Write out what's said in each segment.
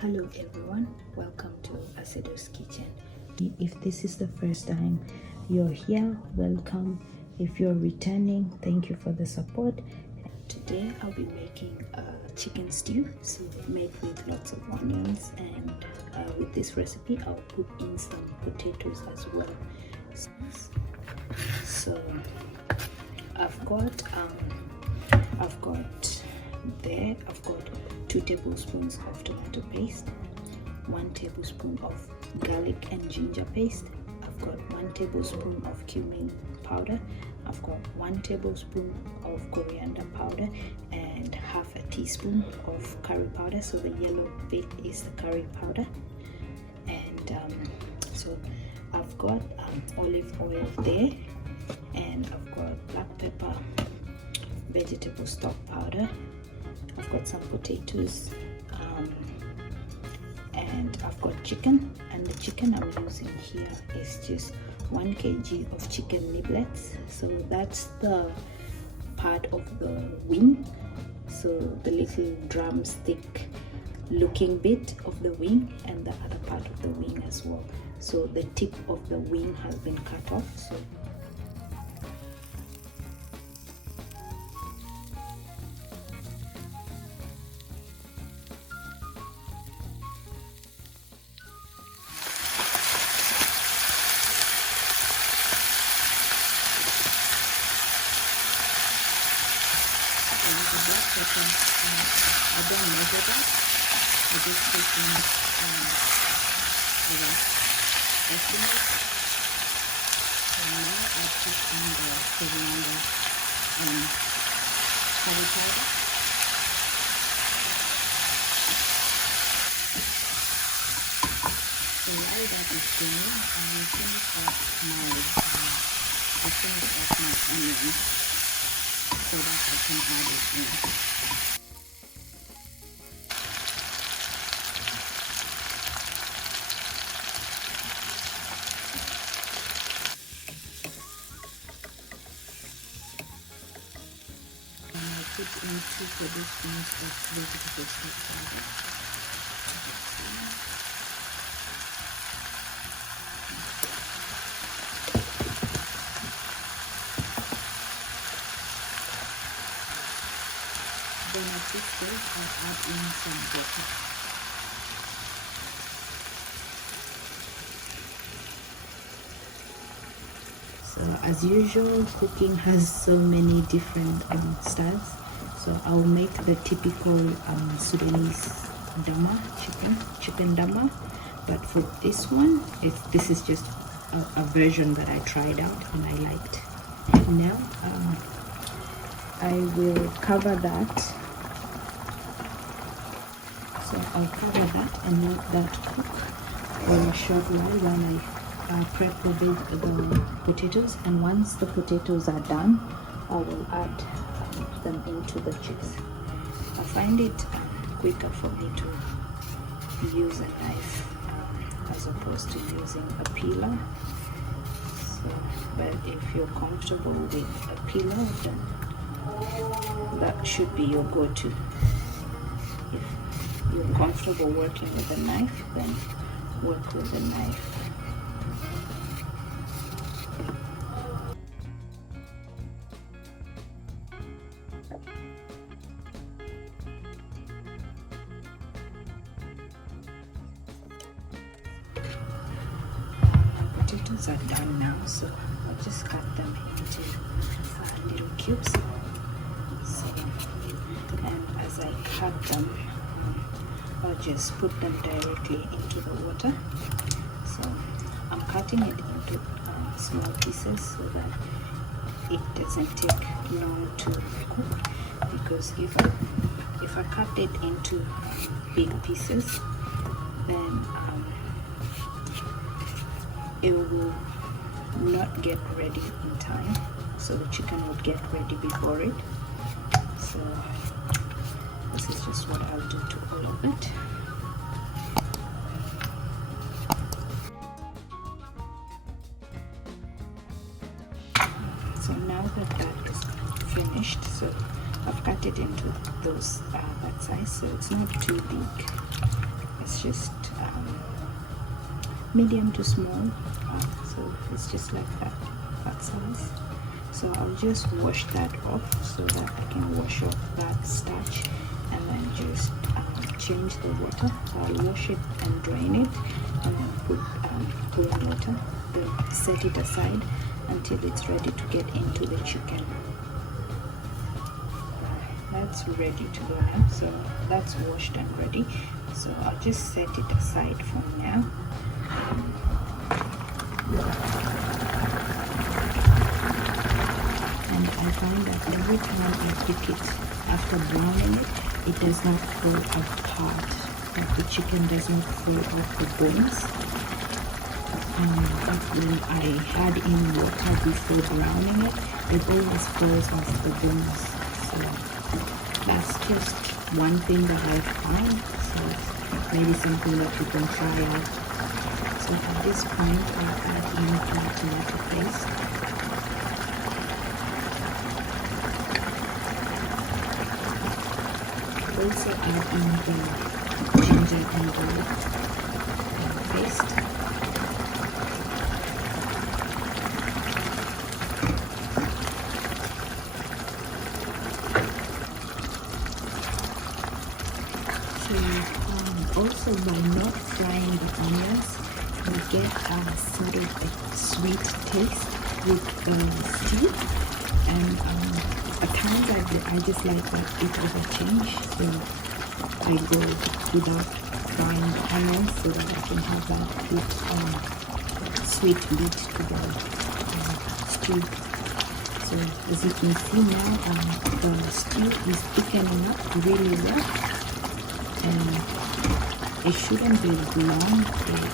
Hello everyone, welcome to Asedoskitchen. If this is the first time you're here, welcome. If you're returning, thank you for the support. Today I'll be making a chicken stew, so made with lots of onions, and with this recipe I'll put in some potatoes as well. So I've got 2 tablespoons of tomato paste, 1 tablespoon of garlic and ginger paste. I've got 1 tablespoon of cumin powder. I've got 1 tablespoon of coriander powder and half a teaspoon of curry powder. So the yellow bit is the curry powder. And so I've got olive oil there, and I've got black pepper, vegetable stock powder. I've got some potatoes, and I've got chicken, and the chicken I'm using here is just 1 kg of chicken niblets. So that's the part of the wing, so the little drumstick looking bit of the wing, and the other part of the wing as well. So the tip of the wing has been cut off. So I don't measure that. I just put in the estimate. So now I put in the coriander and curry powder. So now that is done, I will finish off my onions so that I can add it in. Put in 2 tablespoons of vegetable stock powder. Then at this stage I'll add in some water. So as usual, cooking has so many different styles. So I'll make the typical Sudanese Dama chicken Dama, but for this one, this is just a version that I tried out and I liked. Now I will cover that. So I'll cover that and let that cook for a short while I prep the potatoes, and once the potatoes are done, I will add them into the chips. I find it quicker for me to use a knife as opposed to using a peeler. So, but if you're comfortable with a peeler, then that should be your go-to. If you're comfortable working with a knife, then work with a knife. Potatoes are done now, so I'll just cut them into little cubes. So, and as I cut them, I'll just put them directly into the water. So I'm cutting it into small pieces so that it doesn't take long to cook, because if I cut it into big pieces, then it will not get ready in time, so the chicken would get ready before it. So this is just what I'll do to all of it. So now that is finished, so I've cut it into those that size, so it's not too big. It's it's just medium to small, so it's just like that size. So I'll just wash that off so that I can wash off that starch, and then just change the water. I'll wash it and drain it, and then put cold water, then set it aside until it's ready to get into the chicken. That's ready to go now, so that's washed and ready. So I'll just set it aside for now. And I find that every time I cook it, after browning it, it does not fall apart. Like the chicken does not fall off the bones. But when I add in water before browning it, it always falls off the bones. So that's just one thing that I found. So maybe something that you can try out. So at this point, I'll add in the tomato paste. Also add in the ginger and garlic paste. Also, by not frying the onions, you get a sort of a sweet taste with the stew. And at times I just like that it will change, so I go without frying the onions so that I can have that good sweet beat to the stew. So as you can see now, the stew is thickening up really well. And it shouldn't be long,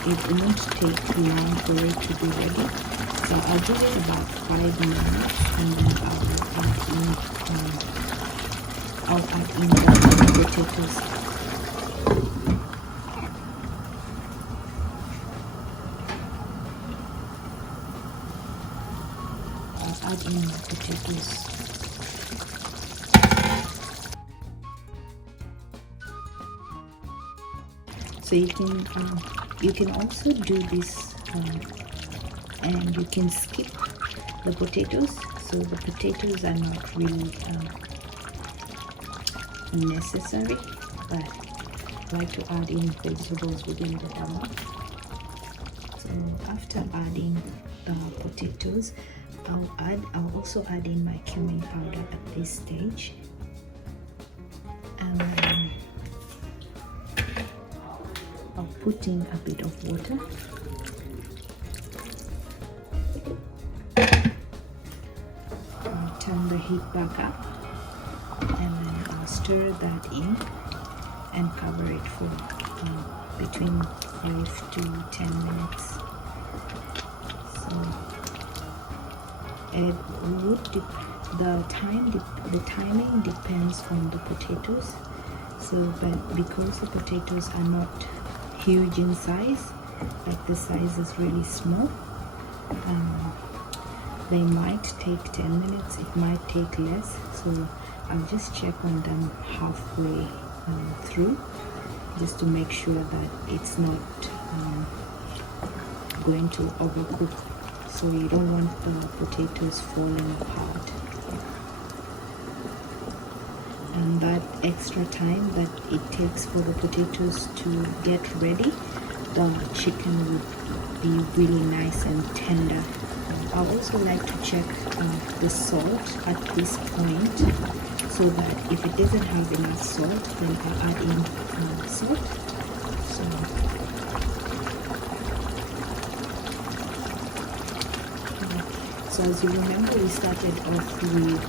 it won't take long for it to be ready. So I'll give it about 5 minutes, and then I'll add in the potatoes. I'll add in the potatoes. So you can also do this, and you can skip the potatoes. So the potatoes are not really necessary, but I like to add in vegetables within the dama. So after adding the potatoes, I'll also add in my cumin powder at this stage, and then I'll put in a bit of water. I'll turn the heat back up, and then I'll stir that in and cover it for between 5 to 10 minutes. So it would the timing depends on the potatoes. So, but because the potatoes are not huge in size, like the size is really small, they might take 10 minutes, it might take less. So I'll just check on them halfway through, just to make sure that it's not going to overcook. So you don't want the potatoes falling apart. And that extra time that it takes for the potatoes to get ready, the chicken would be really nice and tender. I also like to check the salt at this point, so that if it doesn't have enough salt, then I'll add in salt. So as you remember, we started off with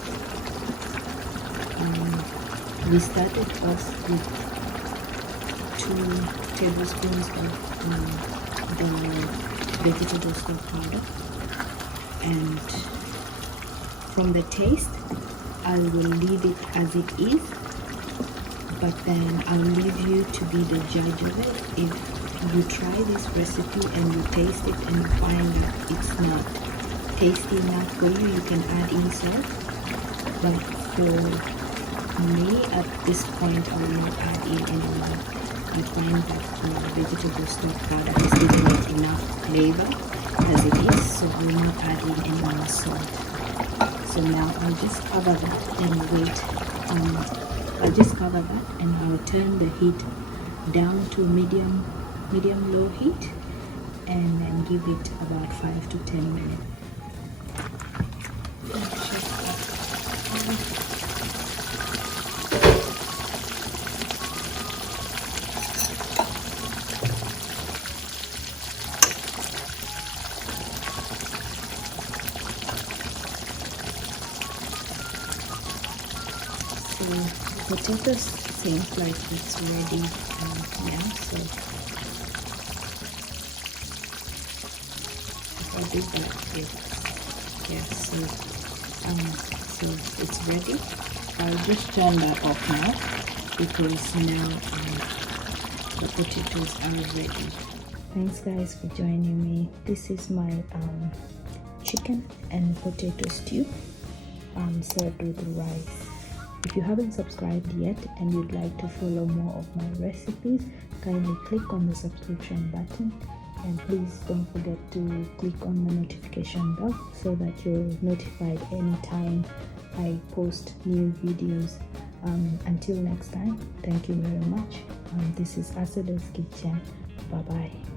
2 tablespoons of the vegetable stock powder, and from the taste I will leave it as it is, but then I'll leave you to be the judge of it. If you try this recipe and you taste it and you find that it's not tasty enough for you, you can add in salt. But for me, at this point, I will not add in any more I find that the vegetable stock powder is giving it enough flavor as it is, so we're not adding any more salt. So now I'll just cover that and wait. I'll just cover that and I'll turn the heat down to medium low heat and then give it about 5 to 10 minutes. So potatoes seems like it's ready now. So I'll do that. Yes. So it's ready. I'll just turn that off now because now the potatoes are ready. Thanks guys for joining me. This is my chicken and potato stew served with rice. If you haven't subscribed yet and you'd like to follow more of my recipes, kindly click on the subscription button, and please don't forget to click on the notification bell so that you're notified anytime I post new videos. Until next time, thank you very much. This is Asedoskitchen. Bye bye.